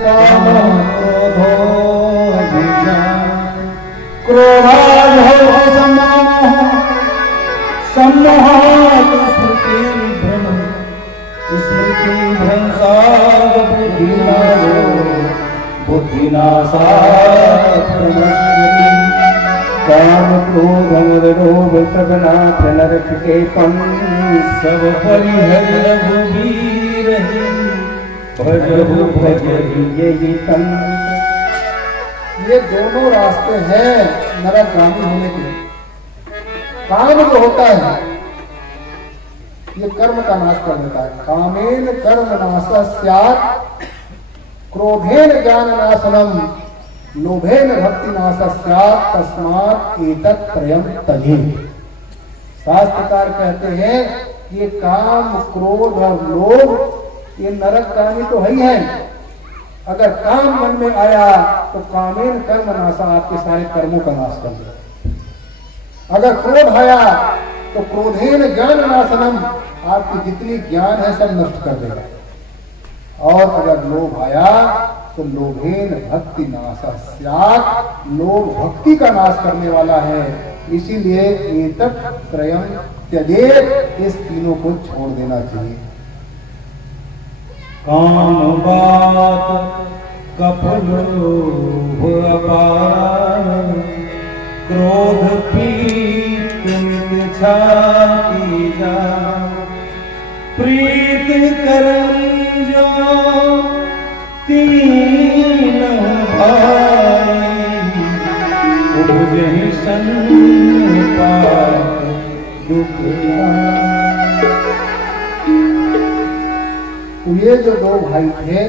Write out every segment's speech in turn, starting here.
काम क्रोध लोभ सब नाथ नरक के पंख सब परिहर रघुवीर भजहु भजहि यही तन। ये दोनों रास्ते हैं नरकगामी होने के। काम जो होता है ये कर्म का नाश कर देता है। कामेन कर्म नाश स्यात्, क्रोधेन ज्ञान नाशनम, लोभेन भक्ति नाश स्यात्, तस्मात् एतत् त्रयम् त्यजेत्। शास्त्रकार कहते हैं ये काम क्रोध और लोभ ये नरकगामी तो है ही है। अगर काम मन में आया तो कामेन कर्म नाशा, आपके सारे कर्मों का नाश कर देगा। अगर क्रोध आया तो क्रोधेन ज्ञान नाशनम, आपकी जितनी ज्ञान है सब नष्ट कर देगा। और अगर लोभ आया तो लोभेन भक्ति नाशा स्यात्, लोभ भक्ति का नाश करने वाला है। इसीलिए एतत् त्रयम् त्यजेत्, इस तीनों को छोड़ देना चाहिए। काम बात कपलोभ अपार, क्रोध पीत मिच्छा कीजा, प्रीत करम जो तीनों भाई, उपजहि संपात दुख। तो ये जो दो भाई थे,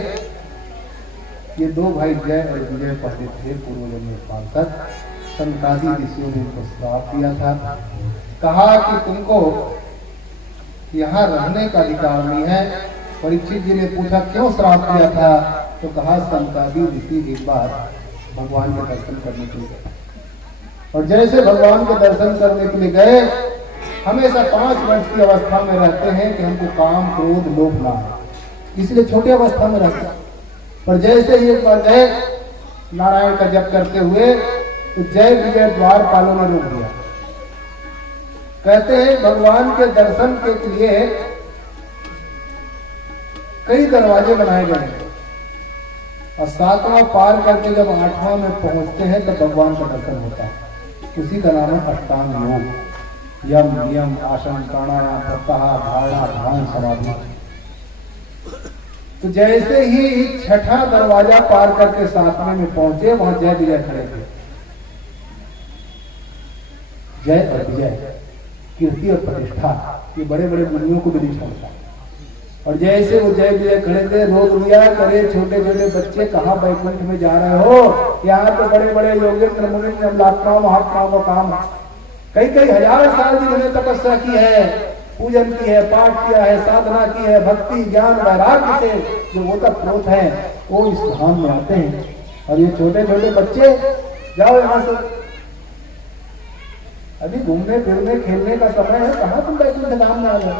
ये दो भाई जय और विजय पति थे पूर्वजन्म में पालकर। संतादि ऋषियों ने उनको श्राप दिया था, कहा कि तुमको यहाँ रहने का अधिकार नहीं है। परीक्षित जी ने पूछा क्यों श्राप दिया था, तो कहा संतादि ऋषि एक बार भगवान के दर्शन करने के लिए गए, और जैसे भगवान के दर्शन करने के लिए गए, हमेशा 5 वर्ष की अवस्था में रहते हैं कि हमको काम क्रोध लोभ ना हो, इसलिए छोटी अवस्था में रहते हैं। पर जैसे ही एक बार गए नारायण का जप करते हुए, तो जय विजय द्वारपालों ने रोक दिया। कहते हैं भगवान के दर्शन के लिए कई दरवाजे बनाए गए, और 7वां पार करके जब 8वां में पहुंचते हैं तब भगवान का दर्शन होता है। उसी का नाम है अष्टांग योग। यम नियम आसन प्राणायाम प्रत्याहार धारणा ध्यान समाधि। तो जैसे ही 6ठा दरवाजा पार करके 7वें में पहुंचे, वहां जय विजय खड़े थे। जय और विजय, कीर्ति और प्रतिष्ठा, ये बड़े बड़े मुनियों को विदित होता है। और जैसे वो जय विजय खड़े थे, रोक लिया करे छोटे छोटे बच्चे, कहाँ बैकुंठ में जा रहे हो, यहाँ तो बड़े बड़े योगेंद्र मुनि लाखों महात्माओं का काम। कई कई हजार साल जिन्होंने तपस्या की है, पूजन की है, पाठ किया है, साधना की है, भक्ति ज्ञान वैराग्य से जो वो तक प्रोत है, वो इस धाम में आते हैं। और ये छोटे छोटे बच्चे, जाओ यहाँ से, अभी घूमने फिरने खेलने का समय है, कहाँ तुम बैकुंठ धाम में आ गए।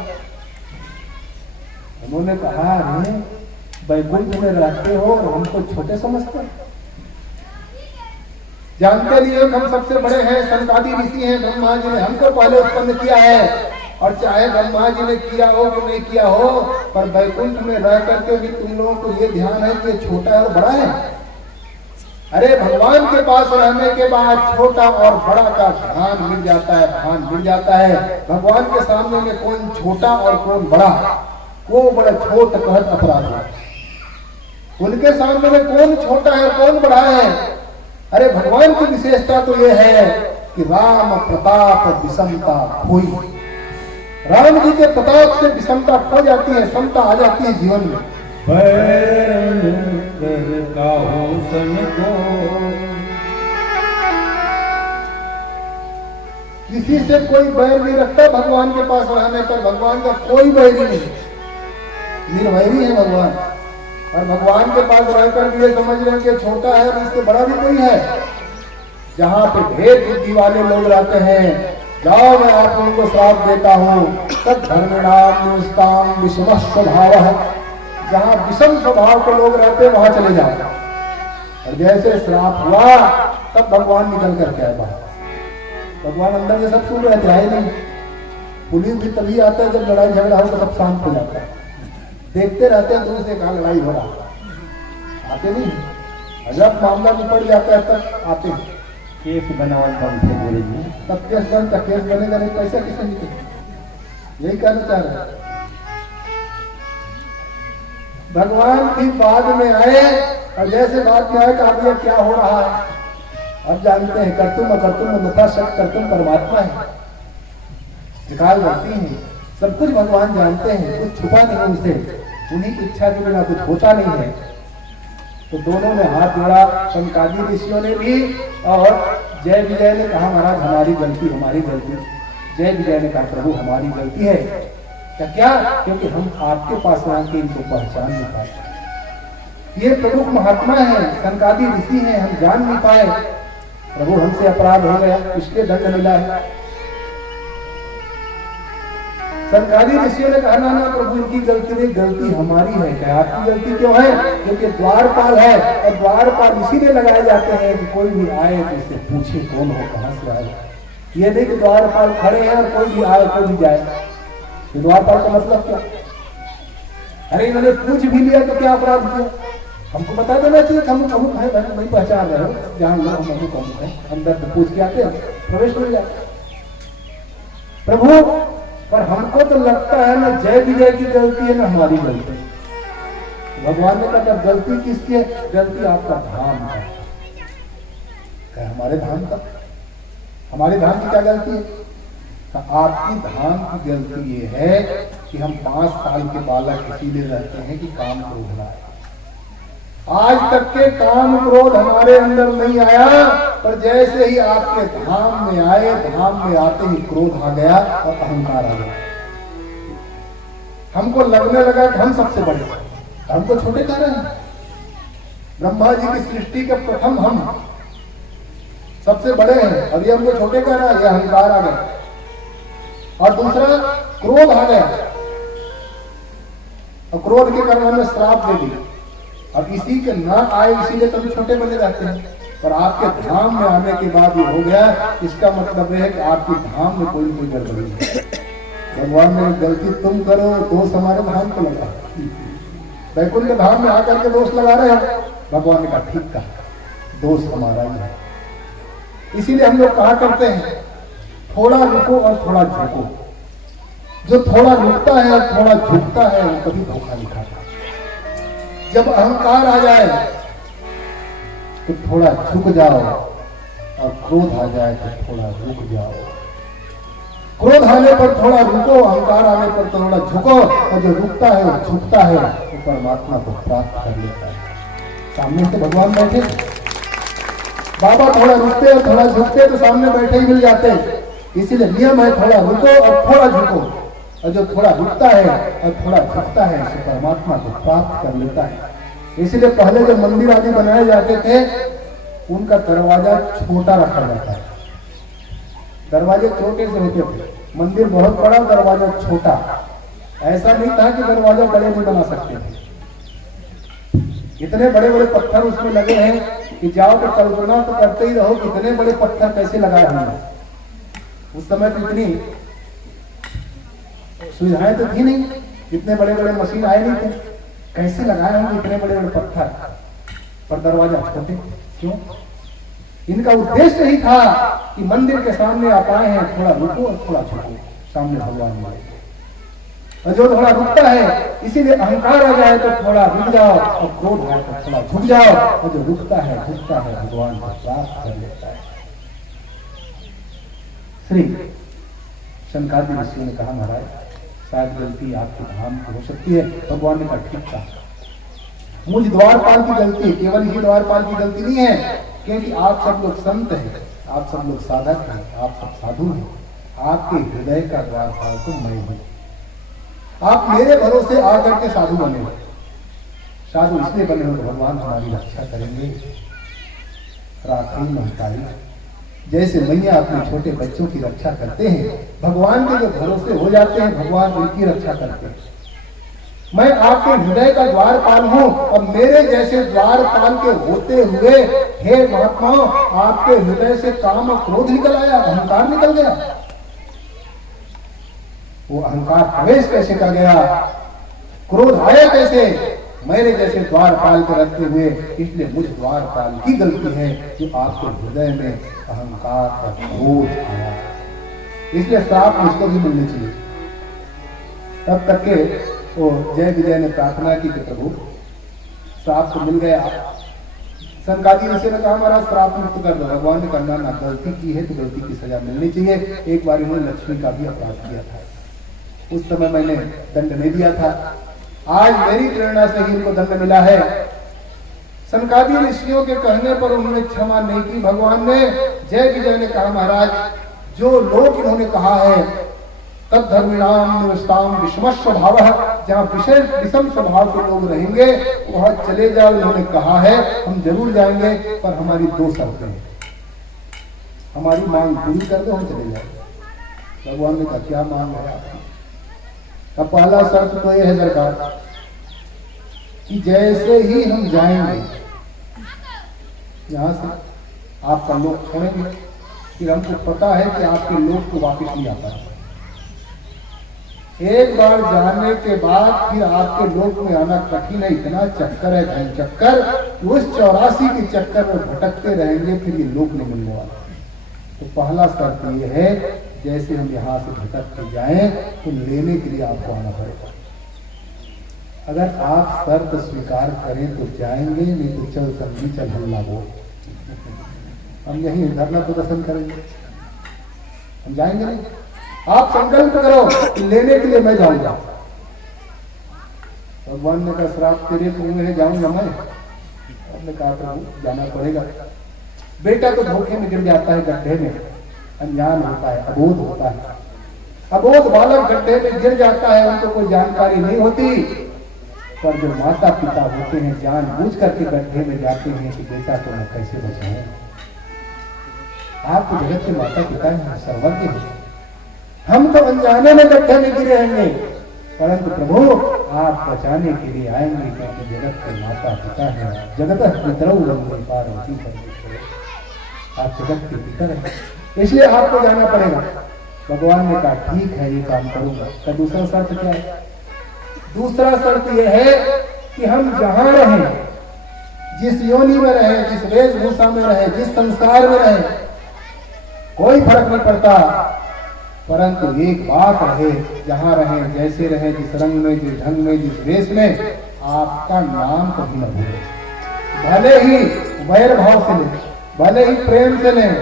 उन्होंने कहा अरे बैकुंठ में रहते हो और हमको छोटे समझते हो। जानते नहीं हो हम सबसे बड़े हैं, संतादि ऋषि हैं, ब्रह्मा जी ने हमको पहले उत्पन्न किया है। और चाहे ब्रह्मा जी ने किया हो कि नहीं किया हो, पर बैकुंठ में रह करके भी तुम लोगों को ये ध्यान है कि ये छोटा और बड़ा है। अरे भगवान के पास रहने के बाद छोटा और बड़ा का ध्यान मिल जाता है, भान मिल जाता है। भगवान के सामने में कौन छोटा और कौन बड़ा, वो बड़ा छोट कहत अपराध है। उनके सामने में कौन छोटा है कौन बड़ा है। अरे भगवान की विशेषता तो ये है कि राम प्रताप विषमता खोई। राम जी के प्रताप से विषमता खो जाती है, समता आ जाती है जीवन में। किसी से कोई बैर नहीं रखता भगवान के पास रहने पर। भगवान का कोई बैरी नहीं, निर्वैरी है भगवान। और भगवान के पास रहकर भी ये समझ रहे हैं कि छोटा है और इससे बड़ा भी कोई है। जहाँ पे भेद बुद्धि वाले लोग रहते हैं, जाओ मैं आप लोगों को श्राप देता हूँ, तब धर्मणाम निष्ठाम विषम स्वभाव है। जहां विषम स्वभाव के लोग रहते हैं वहां चले जाओ। और जैसे श्राप हुआ तब भगवान निकल करके आए बाहर। भगवान अंदर ये सब सुन रहे थे, आए नहीं। पुलिस भी तभी आता है जब लड़ाई झगड़ा हो तो सब शांत हो जाता है, देखते रहते हैं दूर से कहाँ लड़ाई हो रहा, आते नहीं। जब मामला निपट जाता है तब आते हैं। केस बनावन बंद से बोलेंगे, तब केस बनता, केस बनेगा नहीं, पैसा किसे निकले, यही कहना चाह रहे हैं। भगवान भी बाद में आए और जैसे बाद में आए कहा भैया क्या हो रहा है। अब जानते हैं कर्तुम अकर्तुम नथा शक कर्तुम परमात्मा है, निकाल करती है, सब कुछ भगवान जानते हैं, कुछ छुपा नहीं उनसे, उन्हीं की इच्छा के बिना कुछ होता नहीं है। तो दोनों ने हाथ जोड़ा, शंकादी ऋषियों ने भी और जय विजय ने कहा महाराज हमारी गलती, हमारी गलती। जय विजय ने कहा प्रभु हमारी गलती है। क्या? क्योंकि हम आपके पास आके इनको पहचान नहीं पाए। ये प्रमुख महात्मा है, शंकादी ऋषि हैं, हम जान नहीं पाए। प्रभु हमसे अपराध हो गया, इसलिए दंड मिला है। शंकादी ऋषियों ने कहा ना प्रभु इनकी गलती नहीं, गलती हमारी है। क्या आपकी गलती क्यों है? क्योंकि द्वारपाल है और द्वारपाल इसीलिए लगाए जाते हैं कि कोई भी आए तो इससे पूछे कौन हो, कहां से आए। ये नहीं कि द्वारपाल खड़े हैं और कोई भी आए कोई भी जाए। द्वारपाल का मतलब क्या? अरे इन्होंने पूछ भी लिया तो क्या अपराध किया? हमको बता देना चाहिए, हम अमुक है, नहीं पहचान रहे हो, जहां लोग हम अमुक है, अंदर तो पूछ के आते हैं, प्रवेश मिल जाए। प्रभु पर हमको तो लगता है ना जय विजय की गलती है ना हमारी गलती। भगवान ने कहा गलती किसकी है? गलती आपका धाम का। क्या हमारे धाम का? हमारे धाम की क्या गलती है? आपकी धाम की गलती ये है कि हम 5 साल के बालक इसीलिए रहते हैं कि काम क्रोध ना आए। आज तक के काम क्रोध हमारे अंदर नहीं आया, पर जैसे ही आपके धाम में आए, धाम में आते ही क्रोध आ गया और अहंकार आ गया। हमको लगने लगा कि हम सबसे बड़े, हमको छोटे कह रहे हैं। ब्रह्मा जी की सृष्टि के प्रथम हम सबसे बड़े हैं और ये हमको छोटे कह रहा है, ये अहंकार आ गया। और दूसरा क्रोध आ गया और क्रोध के कारण हमने श्राप दे दी। अब इसी के ना आए इसीलिए तुम छोटे बने रहते हैं, पर आपके धाम में आने के बाद ये हो गया। इसका मतलब है कि आपकी धाम में कोई कोई गड़बड़ी है। भगवान ने गलती तुम करो, दोष हमारे धाम को लगा। वैकुंठ के धाम में आकर के दोष लगा रहे हो। भगवान ने कहा ठीक कहा, दोष हमारा ही है। इसीलिए हम लोग कहा करते हैं थोड़ा रुको और थोड़ा झुको। जो थोड़ा रुकता है और थोड़ा झुकता है वो कभी धोखा नहीं खाता। जब अहंकार आ जाए तो थोड़ा झुक जाओ और क्रोध आ जाए तो थोड़ा रुक जाओ। क्रोध आने पर थोड़ा रुको, अहंकार आने पर थोड़ा झुको, और जो रुकता है वो झुकता है वो परमात्मा को प्राप्त कर लेता है। सामने से भगवान बैठे, बाबा थोड़ा रुकते और थोड़ा झुकते तो सामने बैठे ही मिल जाते हैं। इसीलिए नियम है थोड़ा रुको और थोड़ा झुको, और जो थोड़ा रुकता है और थोड़ा झुकता है उसे परमात्मा को प्राप्त कर लेता है। इसलिए पहले जो मंदिर आदि बनाए जाते थे उनका दरवाजा छोटा रखा जाता है। दरवाजे छोटे से होते थे, मंदिर बहुत बड़ा, दरवाजा छोटा। ऐसा नहीं था कि दरवाजा बड़े नहीं बना सकते थे। इतने बड़े बड़े पत्थर उसमें लगे हैं कि जाओ तो कल्पना तो करते ही रहो इतने बड़े पत्थर कैसे लगाए होंगे। उस समय तो इतनी सुविधाएं तो थी नहीं, इतने बड़े बड़े मशीन आए नहीं थे, कैसे लगाए होंगे इतने बड़े बड़े पत्थर, पर दरवाजा छोटे। क्यों? इनका उद्देश्य ही था कि मंदिर के सामने आप आए हैं, थोड़ा रुको और थोड़ा झुको, सामने भगवान मारे। और जो थोड़ा रुकता है, इसीलिए अहंकार आ जाए तो थोड़ा रुक जाओ, और क्रोध आए तो थोड़ा झुक जाओ, और जो रुकता है झुकता है भगवान को प्राप्त कर लेता है। श्री शंकादी ऋषि ने कहा महाराज शायद गलती आपके धाम की हो सकती है। भगवान ने कहा ठीक था, मुझ द्वारपाल की गलती, केवल ही द्वारपाल की गलती नहीं है, क्योंकि आप सब लोग संत हैं, आप सब लोग साधक हैं, आप सब साधु हैं। आपके हृदय का द्वारपाल तो मैं हूं। आप मेरे भरोसे आकर के साधु बने हो। साधु इसलिए बने हो तो भगवान हमारी रक्षा करेंगे। राखी महतारी जैसे मैया अपने छोटे बच्चों की रक्षा करते हैं, भगवान के जो भरोसे हो जाते हैं भगवान उनकी रक्षा करते हैं। मैं आपके हृदय का द्वारपाल हूं और मेरे जैसे द्वारपाल के होते हुए हे महात्मा आपके हृदय से काम और क्रोध निकल आया, अहंकार निकल गया। वो अहंकार प्रवेश कैसे कर गया, क्रोध आया कैसे? मेरे जैसे द्वारपाल के रखते हुए। इसलिए मुझ द्वारपाल की गलती है कि आपके हृदय में अहंकार और क्रोध आया। इसलिए श्राप मुझको भी मिलनी चाहिए। तब तक के वो जय विजय ने प्रार्थना की कि प्रभु श्राप तो मिल गया। सनकादिक ऋषि ने कहा महाराज श्राप मुक्त कर दो। भगवान ने कहा ना, गलती की है तो गलती की सजा मिलनी चाहिए। एक बार इन्होंने लक्ष्मी का भी अपराध किया था, उस समय मैंने दंड नहीं दिया था। आज मेरी प्रेरणा से ही इनको दंड मिला है। सनकादिक ऋषियों के कहने पर उन्होंने क्षमा नहीं की। भगवान ने जय विजय ने कहा महाराज जो लोग इन्होंने कहा है तद धर्मिणाम निवस्ताम विषम स्वभाव, जहाँ विषम स्वभाव के लोग रहेंगे वहां चले जाओ। इन्होंने कहा है हम जरूर जाएंगे, पर हमारी दो शर्तें हैं। हमारी मांग पूरी कर दो, हम चले जाएंगे। भगवान ने कहा क्या मांग है आपकी? अब पहला शर्त तो यह है सरकार कि जैसे ही हम जाएंगे यहां से आपका लोक छोड़ेंगे, फिर हमको पता है कि आपके लोक को वापस नहीं आता है। एक बार जाने के बाद फिर आपके लोक में आना कठिन है। इतना चक्कर है, धन चक्कर, उस 84 के चक्कर में भटकते रहेंगे, फिर ये लोक नहीं मिलने वाला। तो पहला शर्त ये है जैसे हम यहाँ से भटक के जाएं तो लेने के लिए आपको आना पड़ेगा। अगर आप शर्त स्वीकार करें तो जाएंगे, नहीं तो चल समझी चल हल्ला बोल, हम यही धरना प्रदर्शन करेंगे, हम जाएंगे नहीं। आप संकल्प करो कि लेने के लिए मैं जाऊंगा। भगवान ने कहा श्राप तेरे मुंह में जाऊंगा मैं। हमने कहा प्रभु जाना पड़ेगा। बेटा तो धोखे में गिर जाता है, गड्ढे में, अनजान होता है, अबोध होता है। अबोध बालक गड्ढे में गिर जाता है, उनको कोई जानकारी नहीं होती। पर जो माता पिता होते हैं जानबूझ करके गड्ढे में जाते हैं कि बेटा को मैं कैसे बचाऊं। आप तो जगत के माता पिता हैं, सर्वज्ञ हैं। हम तो अनजाने में गड्ढे में गिरे रहेंगे, परंतु प्रभु आप बचाने के लिए आएंगे, क्योंकि जगत के माता पिता है। जगत पितरौ वंदे पार्वती परमेश्वर, आप जगत के पितर हैं, इसलिए आपको जाना पड़ेगा। भगवान ने कहा ठीक है ये काम करूंगा। तो दूसरा शर्त क्या है? दूसरा शर्त यह है कि हम जहां रहें, जिस योनि में रहे, जिस वेशभूषा में रहे, जिस संस्कार में रहे, कोई फर्क नहीं पड़ता, परंतु एक बात रहे, जहां रहे, जैसे रहे, जिस रंग में, जिस ढंग में, जिस वेश में, आपका नाम कभी न भूले। भले ही वैर भाव से लें, भले ही प्रेम से लें,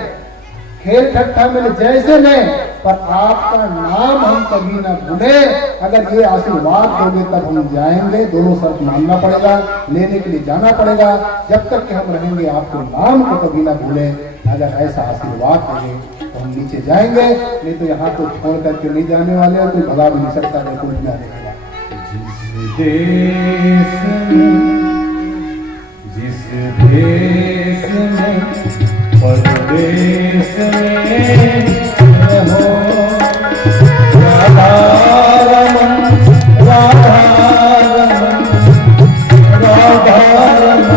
खेल ठट्ठा में लें, जैसे लें, पर आपका नाम हम कभी न भूले। अगर ये आशीर्वाद दोगे तब हम जाएंगे। दोनों शर्त मानना पड़ेगा, लेने के लिए जाना पड़ेगा। जब तक कि हम रहेंगे आपके नाम को कभी न भूले। अगर ऐसा आशीर्वाद देंगे तो हम नीचे जाएंगे, नहीं तो यहाँ को छोड़ करके नहीं जाने वाले हैं। कोई भगा भी नहीं सकता, बिल्कुल भी नहीं रहेगा। जिस देश में परदेश में रहो, राधा रमन राधा रमन राधा रमन,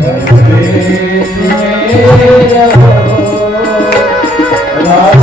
परदेश में रहो, राधा